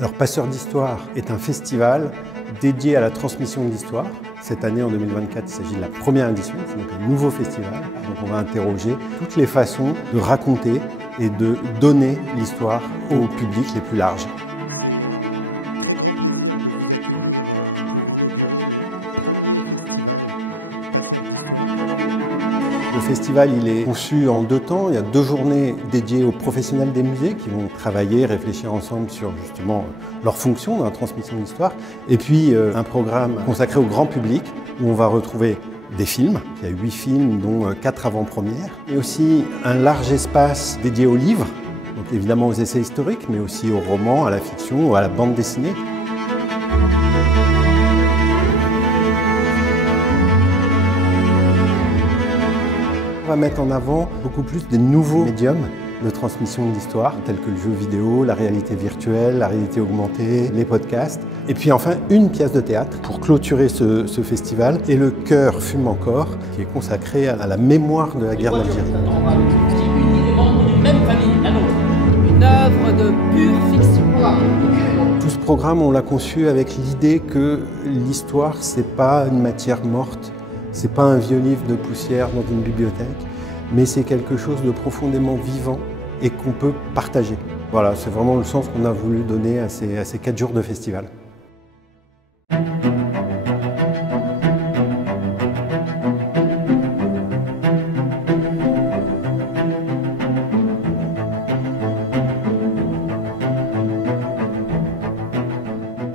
Alors Passeurs d'Histoire est un festival dédié à la transmission de l'histoire. Cette année, en 2024, il s'agit de la première édition, c'est donc un nouveau festival. Donc on va interroger toutes les façons de raconter et de donner l'histoire au public les plus larges. Le festival il est conçu en 2 temps. Il y a 2 journées dédiées aux professionnels des musées qui vont travailler, réfléchir ensemble sur justement leur fonction dans la transmission de l'histoire. Et puis un programme consacré au grand public où on va retrouver des films. Il y a 8 films dont 4 avant-premières. Et aussi un large espace dédié aux livres, donc évidemment aux essais historiques, mais aussi aux romans, à la fiction ou à la bande dessinée. On va mettre en avant beaucoup plus des nouveaux médiums de transmission de l'histoire, tels que le jeu vidéo, la réalité virtuelle, la réalité augmentée, les podcasts. Et puis enfin, une pièce de théâtre pour clôturer ce festival. Et le Cœur fume encore, qui est consacré à la mémoire de la guerre d'Algérie. Une œuvre de pure fiction. Tout ce programme, on l'a conçu avec l'idée que l'histoire, c'est pas une matière morte. C'est pas un vieux livre de poussière dans une bibliothèque, mais c'est quelque chose de profondément vivant et qu'on peut partager. Voilà, c'est vraiment le sens qu'on a voulu donner à ces 4 jours de festival.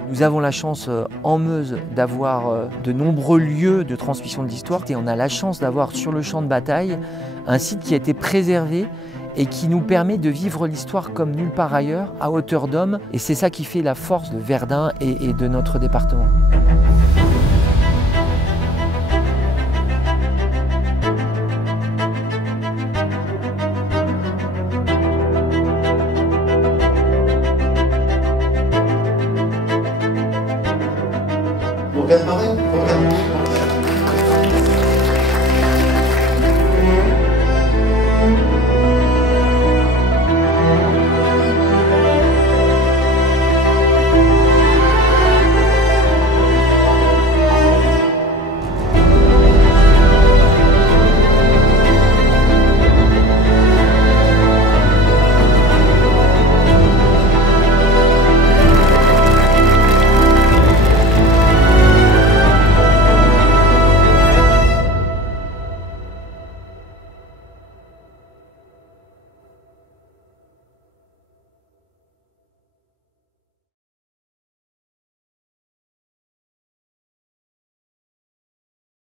Nous avons la chance en Meuse d'avoir de nombreux lieux de transmission de l'histoire et on a la chance d'avoir sur le champ de bataille un site qui a été préservé et qui nous permet de vivre l'histoire comme nulle part ailleurs, à hauteur d'homme. Et c'est ça qui fait la force de Verdun et de notre département.